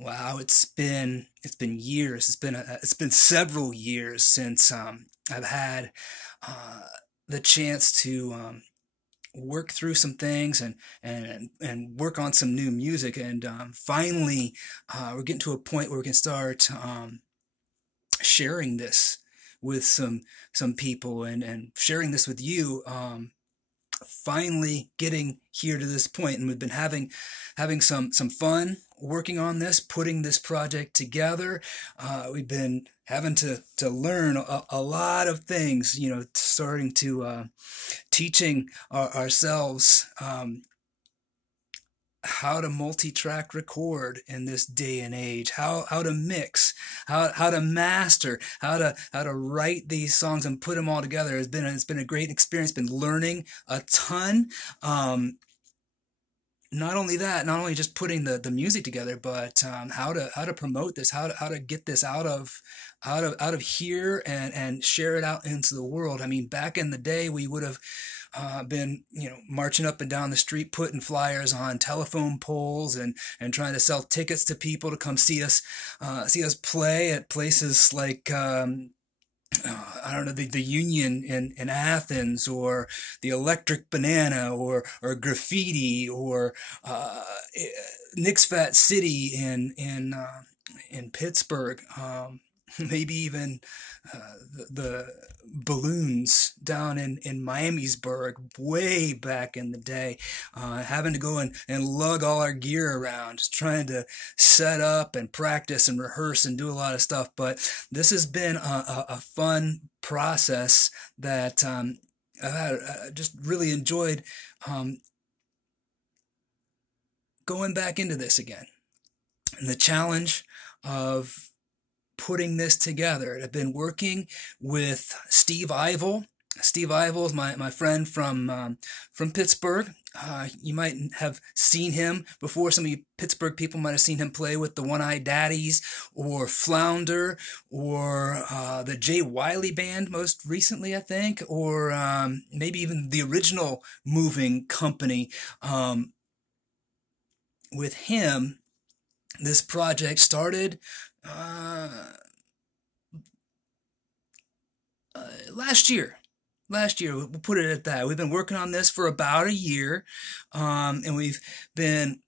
Wow, it's been years. It's been several years since I've had uh, the chance to work through some things and work on some new music. And finally, we're getting to a point where we can start sharing this with some people and sharing this with you. Finally getting here to this point, and we've been having some fun working on this, putting this project together. We've been having to learn a lot of things, starting to teaching ourselves how to multi-track record in this day and age, how to mix, how to master, how to write these songs and put them all together. It's been a great experience. Been learning a ton. Not only that, not only just putting the music together, but how to promote this, how to get this out of here and share it out into the world. I mean, back in the day, we would have been marching up and down the street, putting flyers on telephone poles and trying to sell tickets to people to come see us play at places like. I don't know, the Union in Athens, or the Electric Banana, or Graffiti, or Nick's Fat City in Pittsburgh. Maybe even the balloons down in Miamisburg way back in the day, having to go and lug all our gear around, just trying to set up and practice and rehearse and do a lot of stuff. But this has been a fun process that I've had, just really enjoyed um, going back into this again. And the challenge of putting this together. I've been working with Steve Ivel. Steve Ivel is my friend from Pittsburgh. You might have seen him before. Some of you Pittsburgh people might have seen him play with the One Eye Daddies, or Flounder, or the Jay Wiley Band most recently, I think, or maybe even the original Moving Company. With him, this project started uh, last year. Last year, we'll put it at that. We've been working on this for about a year, and we've been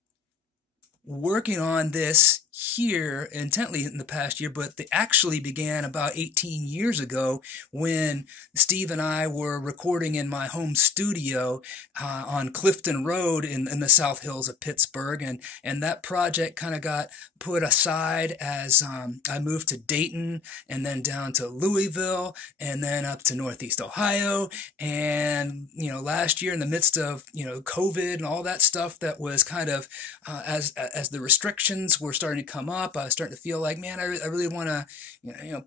working on this here intently in the past year, but they actually began about 18 years ago when Steve and I were recording in my home studio on Clifton Road in the South Hills of Pittsburgh, and that project kind of got put aside as I moved to Dayton, and then down to Louisville, and then up to Northeast Ohio. And last year, in the midst of COVID and all that stuff that was kind of as the restrictions were starting to come up, I was starting to feel like, man, I really want to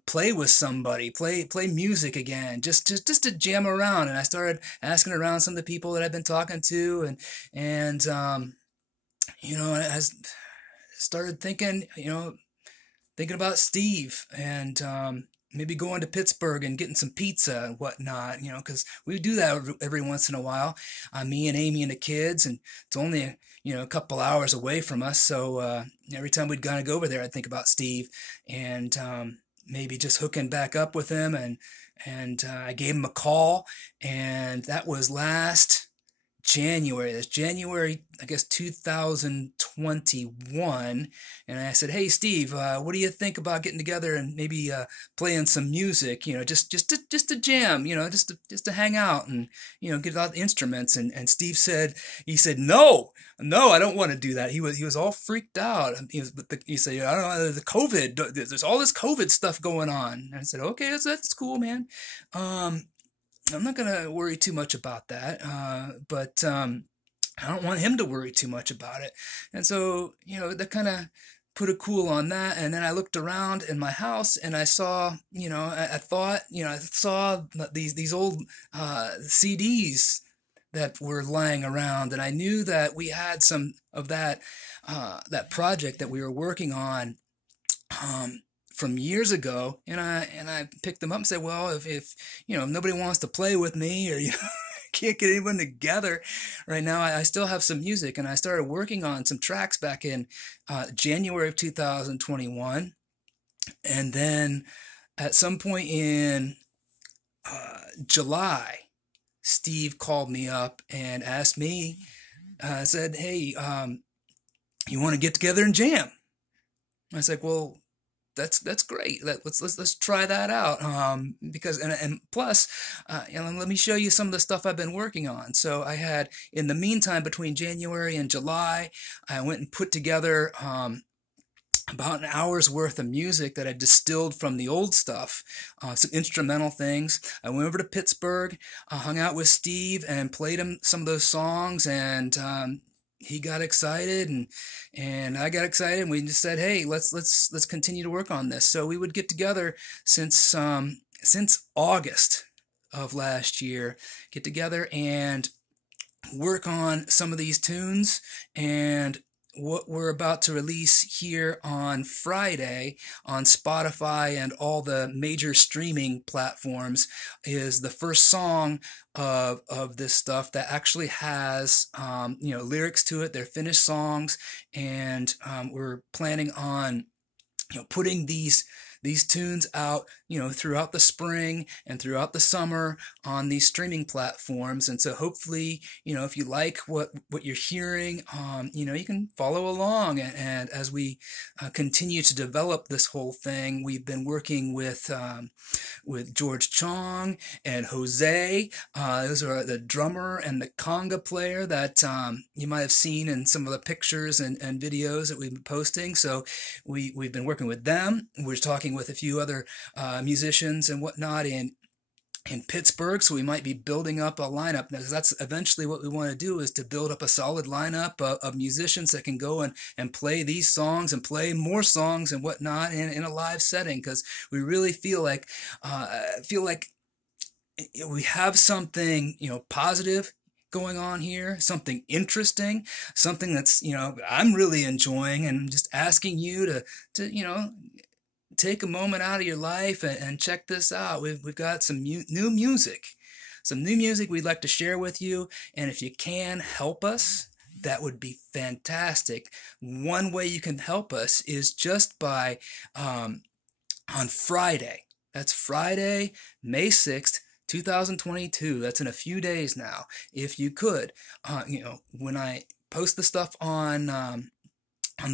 play with somebody, play music again, just to jam around. And I started asking around some of the people that I've been talking to, I started thinking about Steve, and maybe going to Pittsburgh and getting some pizza and whatnot, because we do that every once in a while. Me and Amy and the kids, and it's only a couple hours away from us. So every time we'd kind of go over there, I'd think about Steve, and maybe just hooking back up with him, and I gave him a call, and that was last January. That's January, I guess, 2021. And I said, "Hey, Steve, what do you think about getting together and maybe playing some music? Just to jam. Just to hang out and get out the instruments." And Steve said, "No, no, I don't want to do that." He was all freaked out. He said, "I don't know, the COVID. There's all this COVID stuff going on." And I said, "Okay, that's cool, man. I'm not gonna worry too much about that, but I don't want him to worry too much about it." And so, that kind of put a cool on that. And then I looked around in my house, and I saw, I thought, I saw these old CDs that were lying around, and I knew that we had some of that project that we were working on. Um, from years ago, and I picked them up and said, "Well, if nobody wants to play with me, or can't get anyone together right now. I still have some music, and I started working on some tracks back in January of 2021. And then at some point in July, Steve called me up and asked me, said, "Hey, you want to get together and jam?" I was like, "Well, that's great. Let's try that out. Because and plus, let me show you some of the stuff I've been working on." So I had, in the meantime, between January and July, I went and put together about an hour's worth of music that I distilled from the old stuff, some instrumental things. I went over to Pittsburgh, hung out with Steve, and played him some of those songs, and he got excited, and I got excited, and we just said, "Hey, let's continue to work on this." So we would get together since August of last year, get together and work on some of these tunes. And what we're about to release here on Friday on Spotify and all the major streaming platforms is the first song of this stuff that actually has lyrics to it. They're finished songs, and we're planning on putting these tunes out, throughout the spring and throughout the summer on these streaming platforms. And so hopefully, if you like what you're hearing, you can follow along. And as we continue to develop this whole thing, we've been working with George Chong and Jose. Those are the drummer and the conga player that you might have seen in some of the pictures and videos that we've been posting. So we've been working with them. We're talking with a few other musicians and whatnot in Pittsburgh, so we might be building up a lineup, because that's eventually what we want to do, is to build up a solid lineup of musicians that can go and play these songs and play more songs and whatnot in a live setting, because we really feel like we have something positive going on here, something interesting, something that's I'm really enjoying, and just asking you to take a moment out of your life and check this out. We've got some new music, we'd like to share with you, and if you can help us, that would be fantastic. One way you can help us is just by on Friday. That's Friday, May 6th, 2022. That's in a few days now. If you could, when I post the stuff on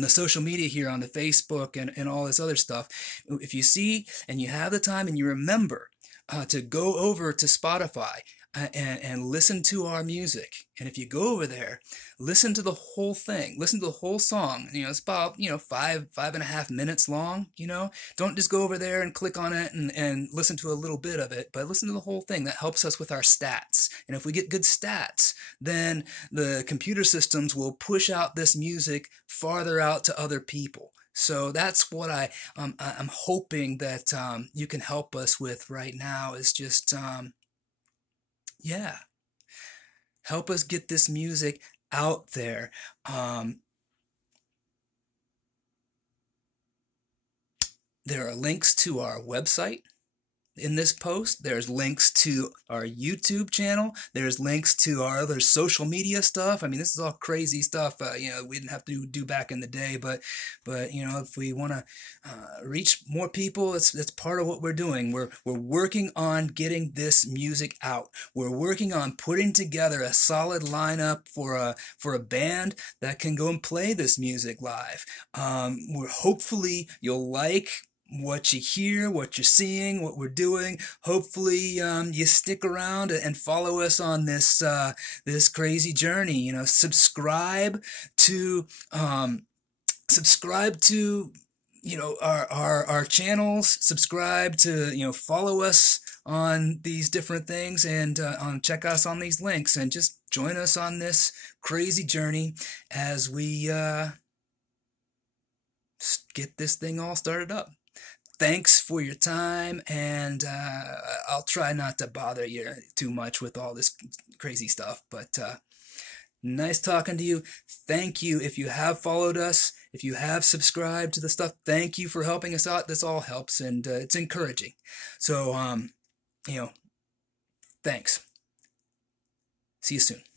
the social media here, on the Facebook and all this other stuff, if you see and you have the time and you remember to go over to Spotify and listen to our music. And if you go over there, listen to the whole thing, listen to the whole song. It's about 5.5 minutes long. Don't just go over there and click on it and listen to a little bit of it, but listen to the whole thing. That helps us with our stats. And if we get good stats, then the computer systems will push out this music farther out to other people. So that's what I'm hoping that you can help us with right now, is just help us get this music out there. There are links to our website in this post. There's links to our YouTube channel. There's links to our other social media stuff. I mean, this is all crazy stuff, we didn't have to do back in the day, but if we want to reach more people, it's part of what we're doing. We're working on getting this music out. We're working on putting together a solid lineup for a band that can go and play this music live. Hopefully you'll like what you hear, what you're seeing, what we're doing. Hopefully you stick around and follow us on this crazy journey. Subscribe to our channels. Subscribe to follow us on these different things, and check us on these links, and just join us on this crazy journey as we get this thing all started up. Thanks for your time, and I'll try not to bother you too much with all this crazy stuff, but nice talking to you. Thank you if you have followed us, if you have subscribed to the stuff. Thank you for helping us out. This all helps, and it's encouraging. So, thanks. See you soon.